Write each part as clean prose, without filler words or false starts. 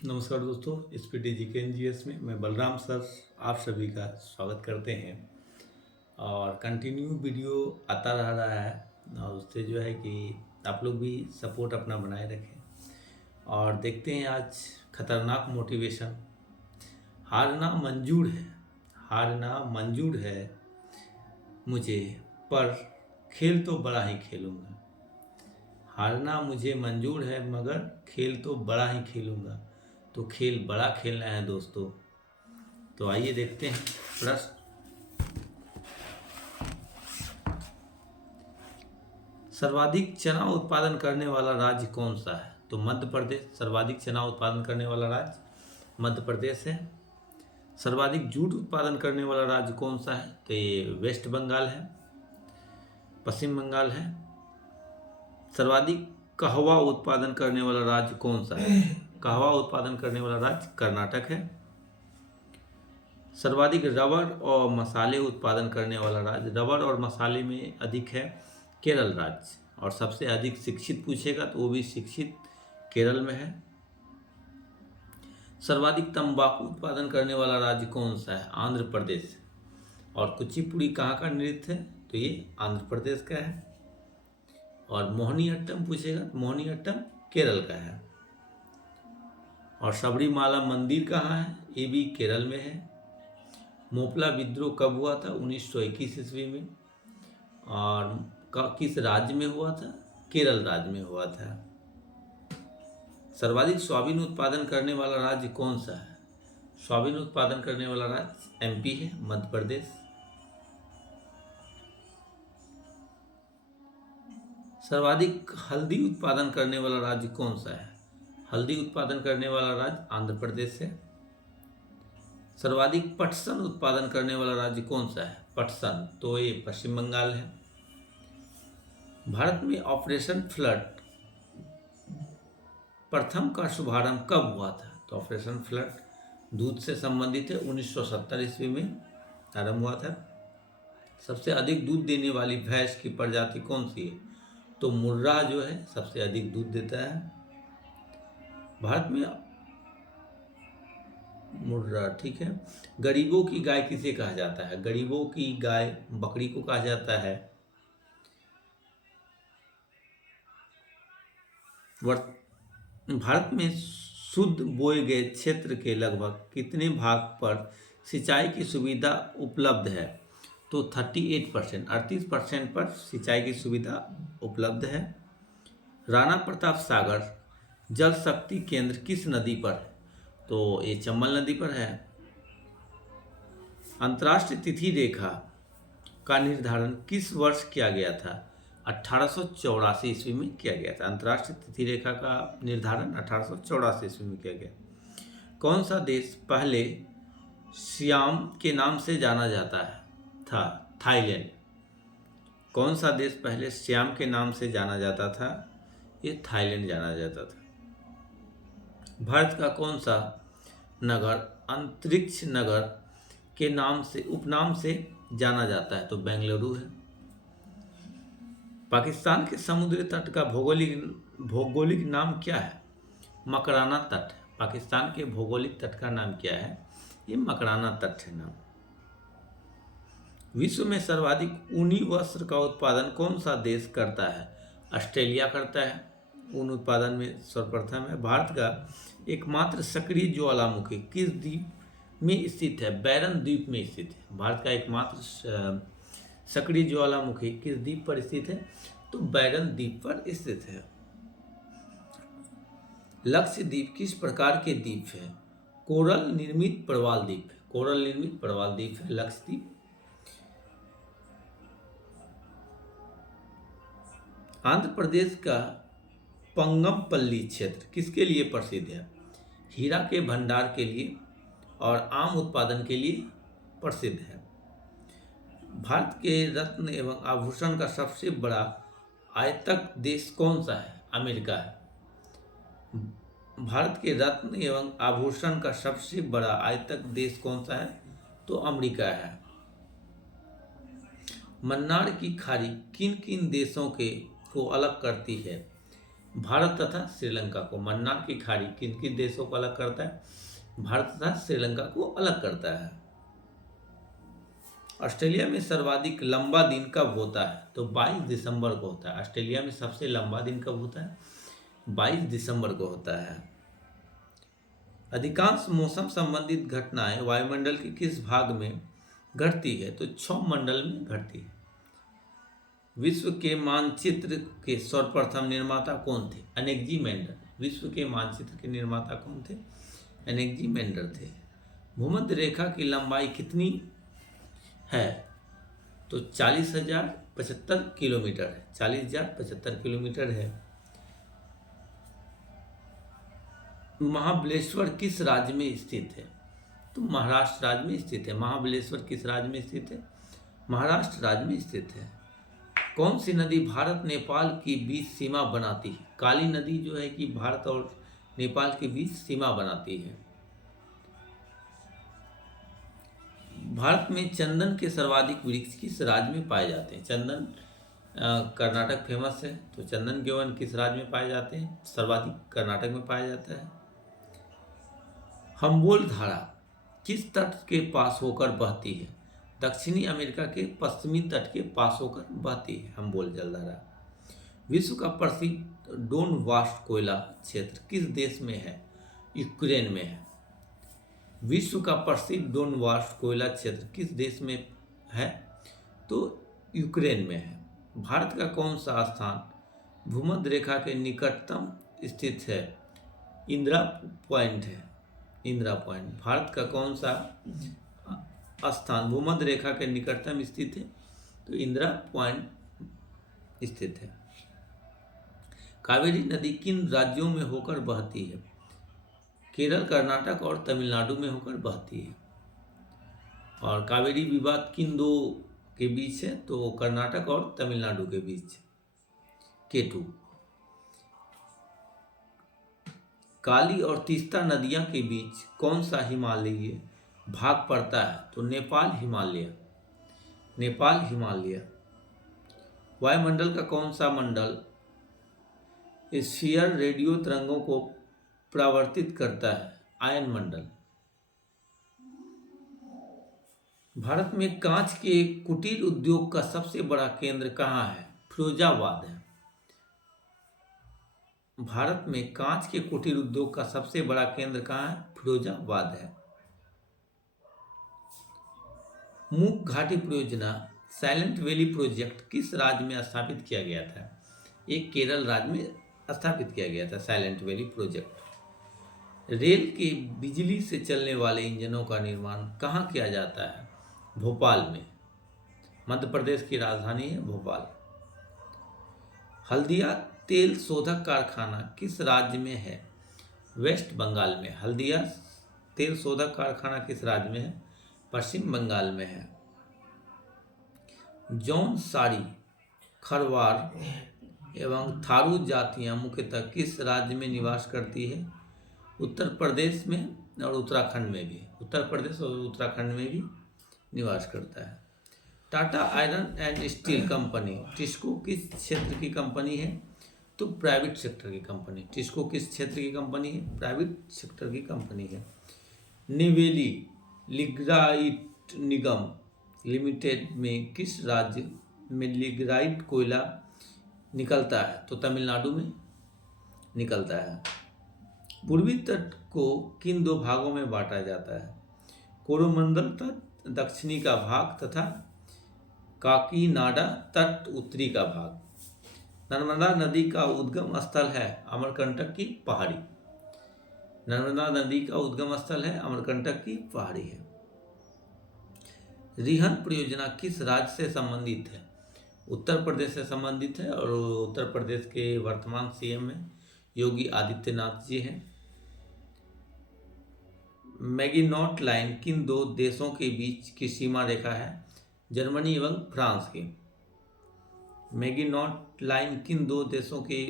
नमस्कार दोस्तों, स्पीडी जी के एनजीएस में मैं बलराम सर आप सभी का स्वागत करते हैं। और कंटिन्यू वीडियो आता रहा है और उससे जो है कि आप लोग भी सपोर्ट अपना बनाए रखें। और देखते हैं आज खतरनाक मोटिवेशन। हारना मंजूर है, हारना मंजूर है मुझे, पर खेल तो बड़ा ही खेलूँगा। हारना मुझे मंजूर है मगर खेल तो बड़ा ही खेलूँगा। तो खेल बड़ा खेलना है दोस्तों। तो आइए देखते हैं प्रश्न। सर्वाधिक चना उत्पादन करने वाला राज्य कौन सा है? तो मध्य प्रदेश सर्वाधिक चना उत्पादन करने वाला राज्य मध्य प्रदेश है। सर्वाधिक जूट उत्पादन करने वाला राज्य कौन सा है? तो ये वेस्ट बंगाल है, पश्चिम बंगाल है। सर्वाधिक कहवा उत्पादन करने वाला राज्य कौन सा है? कहवा उत्पादन करने वाला राज्य कर्नाटक है। सर्वाधिक रबर और मसाले उत्पादन करने वाला राज्य, रबर और मसाले में अधिक है, केरल राज्य। और सबसे अधिक शिक्षित पूछेगा तो वो भी शिक्षित केरल में है। सर्वाधिक तंबाकू उत्पादन करने वाला राज्य कौन सा है? आंध्र प्रदेश। और कुचिपुड़ी कहाँ का नृत्य है? तो ये आंध्र प्रदेश का है। और मोहिनीअट्टम पूछेगा तो मोहिनीअट्टम केरल का है। और सबरीमाला मंदिर कहाँ है? ये भी केरल में है। मोपला विद्रोह कब हुआ था? 1921 ईस्वी में। और किस राज्य में हुआ था? केरल राज्य में हुआ था। सर्वाधिक सोयाबीन उत्पादन करने वाला राज्य कौन सा है? सोयाबीन उत्पादन करने वाला राज्य एमपी है, मध्य प्रदेश। सर्वाधिक हल्दी उत्पादन करने वाला राज्य कौन सा है? हल्दी उत्पादन करने वाला राज्य आंध्र प्रदेश है। सर्वाधिक पटसन उत्पादन करने वाला राज्य कौन सा है? पटसन तो ये पश्चिम बंगाल है। भारत में ऑपरेशन फ्लड प्रथम का शुभारंभ कब हुआ था? तो ऑपरेशन फ्लड दूध से संबंधित है, 1970 ईस्वी में आरंभ हुआ था। सबसे अधिक दूध देने वाली भैंस की प्रजाति कौन सी है? तो मुर्रा जो है सबसे अधिक दूध देता है भारत में। मुर्रा ठीक है। गरीबों की गाय किसे कहा जाता है? गरीबों की गाय बकरी को कहा जाता है। भारत में शुद्ध बोए गए क्षेत्र के लगभग कितने भाग पर सिंचाई की सुविधा उपलब्ध है? तो 38%, 38% पर सिंचाई की सुविधा उपलब्ध है। राणा प्रताप सागर जल शक्ति केंद्र किस नदी पर है? तो ये चंबल नदी पर है। अंतर्राष्ट्रीय तिथि रेखा का निर्धारण किस वर्ष किया गया था? 1884 ईस्वी में किया गया था। अंतर्राष्ट्रीय तिथि रेखा का निर्धारण 1884 ईस्वी में किया गया। कौन सा देश पहले सियाम के नाम से जाना जाता है था? थाईलैंड। कौन सा देश पहले सियाम के नाम से जाना जाता था? ये थाईलैंड जाना जाता था। भारत का कौन सा नगर अंतरिक्ष नगर के नाम से उपनाम से जाना जाता है? तो बेंगलुरु है। पाकिस्तान के समुद्री तट का भौगोलिक नाम क्या है? मकराना तट। पाकिस्तान के भौगोलिक तट का नाम क्या है? ये मकराना तट है नाम। विश्व में सर्वाधिक ऊनी वस्त्र का उत्पादन कौन सा देश करता है? ऑस्ट्रेलिया करता है। ऊन उत्पादन में सर्वप्रथम है। भारत का एकमात्र सक्रिय ज्वालामुखी किस द्वीप में स्थित है? बैरन द्वीप में स्थित है। भारत का एकमात्र सक्रिय ज्वालामुखी किस द्वीप पर स्थित है? तो बैरन द्वीप पर स्थित है। लक्षद्वीप किस प्रकार के द्वीप है? कोरल निर्मित प्रवाल द्वीप। कोरल निर्मित प्रवाल द्वीप है लक्षद्वीप। आंध्र प्रदेश का पंगमपल्ली क्षेत्र किसके लिए प्रसिद्ध है? हीरा के भंडार के लिए और आम उत्पादन के लिए प्रसिद्ध है। भारत के रत्न एवं आभूषण का सबसे बड़ा आयातक देश कौन सा है? अमेरिका है। भारत के रत्न एवं आभूषण का सबसे बड़ा आयातक देश कौन सा है? तो अमेरिका है। मन्नार की खाड़ी किन किन देशों के को अलग करती है? भारत तथा श्रीलंका को। मन्नार की खाड़ी किन किन देशों को अलग करता है? भारत तथा श्रीलंका को अलग करता है। ऑस्ट्रेलिया में सर्वाधिक लंबा दिन कब होता है? तो 22 दिसंबर को होता है। ऑस्ट्रेलिया में सबसे लंबा दिन कब होता है? 22 दिसंबर को होता है। अधिकांश मौसम संबंधित घटनाएं वायुमंडल के किस भाग में घटती है? तो क्षौभ मंडल में घटती है। विश्व के मानचित्र के सर्वप्रथम निर्माता कौन थे? अनेक्जीमेंडर। विश्व के मानचित्र के निर्माता कौन थे? अनेक्जीमेंडर थे। भूमध्य रेखा की लंबाई कितनी है? तो 40,075 किलोमीटर है। 40,075 किलोमीटर है। महाबलेश्वर किस राज्य में स्थित है? तो महाराष्ट्र राज्य में स्थित है। महाबलेश्वर किस राज्य में स्थित है? महाराष्ट्र राज्य में स्थित है। कौन सी नदी भारत नेपाल के बीच सीमा बनाती है? काली नदी जो है कि भारत और नेपाल के बीच सीमा बनाती है। भारत में चंदन के सर्वाधिक वृक्ष किस राज्य में पाए जाते हैं? चंदन कर्नाटक फेमस है, तो चंदन के वन किस राज्य में पाए जाते हैं? सर्वाधिक कर्नाटक में पाया जाता है। हम्बोल्ट धारा किस तट के पास होकर बहती है? दक्षिणी अमेरिका के पश्चिमी तट के पास होकर बहती है हम्बोल्ट जलधारा। विश्व का प्रसिद्ध डोन वास्ट कोयला क्षेत्र किस देश में है? यूक्रेन में है। विश्व का प्रसिद्ध डोन वास्ट कोयला क्षेत्र किस देश में है? तो यूक्रेन में है। भारत का कौन सा स्थान भूमध्य रेखा के निकटतम स्थित है? इंदिरा पॉइंट है। इंदिरा पॉइंट। भारत का कौन सा स्थान भूमध्य रेखा के निकटतम स्थित है? तो इंदिरा पॉइंट स्थित है। कावेरी नदी किन राज्यों में होकर बहती है? केरल, कर्नाटक और तमिलनाडु में होकर बहती है। और कावेरी विवाद किन दो के बीच है? तो कर्नाटक और तमिलनाडु के बीच। केटू। काली और तीस्ता नदियां के बीच कौन सा हिमालयी भाग पड़ता है? तो नेपाल हिमालय। नेपाल हिमालय। वायुमंडल का कौन सा मंडल स्फीयर रेडियो तरंगों को परावर्तित करता है? आयन मंडल। भारत में कांच के कुटीर उद्योग का सबसे बड़ा केंद्र कहाँ है? फिरोजाबाद है। भारत में कांच के कुटीर उद्योग का सबसे बड़ा केंद्र कहाँ है? फिरोजाबाद है। मूक घाटी परियोजना साइलेंट वैली प्रोजेक्ट किस राज्य में स्थापित किया गया था? एक केरल राज्य में स्थापित किया गया था साइलेंट वैली प्रोजेक्ट। रेल के बिजली से चलने वाले इंजनों का निर्माण कहाँ किया जाता है? भोपाल में। मध्य प्रदेश की राजधानी है भोपाल। हल्दिया तेल शोधक कारखाना किस राज्य में है? वेस्ट बंगाल में। हल्दिया तेल शोधक कारखाना किस राज्य में है? पश्चिम बंगाल में है। जौन साड़ी, खरवार एवं थारू जातियां मुख्यतः किस राज्य में निवास करती है? उत्तर प्रदेश में और उत्तराखंड में भी। उत्तर प्रदेश और उत्तराखंड में भी निवास करता है। Tata iron and steel company TISCO किस क्षेत्र की कंपनी है? तो प्राइवेट सेक्टर की कंपनी। टिस्को किस क्षेत्र की कंपनी है? प्राइवेट सेक्टर की कंपनी है। नेवेली लिग्नाइट निगम लिमिटेड में किस राज्य में लिग्नाइट कोयला निकलता है? तो तमिलनाडु में निकलता है। पूर्वी तट को किन दो भागों में बांटा जाता है? कोरोमंडल तट दक्षिणी का भाग तथा काकीनाडा तट उत्तरी का भाग। नर्मदा नदी का उद्गम स्थल है अमरकंटक की पहाड़ी। नर्मदा नदी का उद्गम स्थल है अमरकंटक की पहाड़ी है। रिहन परियोजना किस राज्य से संबंधित है? उत्तर प्रदेश से संबंधित है और उत्तर प्रदेश के वर्तमान सीएम में योगी आदित्यनाथ जी हैं। मैगिनॉट लाइन किन दो देशों के बीच की सीमा रेखा है? जर्मनी एवं फ्रांस की। मैगिनॉट लाइन किन दो देशों के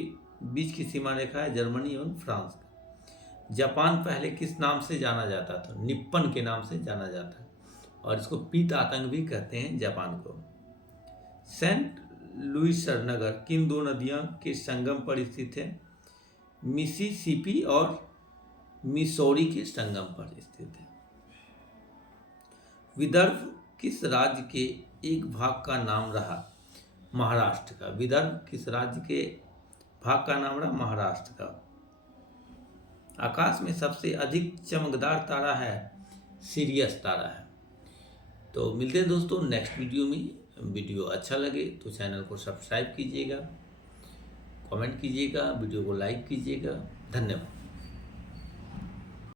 बीच की सीमा रेखा है? जर्मनी एवं फ्रांस का। जापान पहले किस नाम से जाना जाता था? निप्पन के नाम से जाना जाता है और इसको पीत आतंक भी कहते हैं जापान को। सेंट लुइस नगर किन दो नदियों के संगम पर स्थित है? मिसिसिपी और मिसौरी के संगम पर स्थित है। विदर्भ किस राज्य के एक भाग का नाम रहा? महाराष्ट्र का। विदर्भ किस राज्य के भाग का नाम रहा? महाराष्ट्र का। आकाश में सबसे अधिक चमकदार तारा है? सिरियस तारा है। तो मिलते हैं दोस्तों नेक्स्ट वीडियो में। वीडियो अच्छा लगे तो चैनल को सब्सक्राइब कीजिएगा, कमेंट कीजिएगा, वीडियो को लाइक कीजिएगा। धन्यवाद।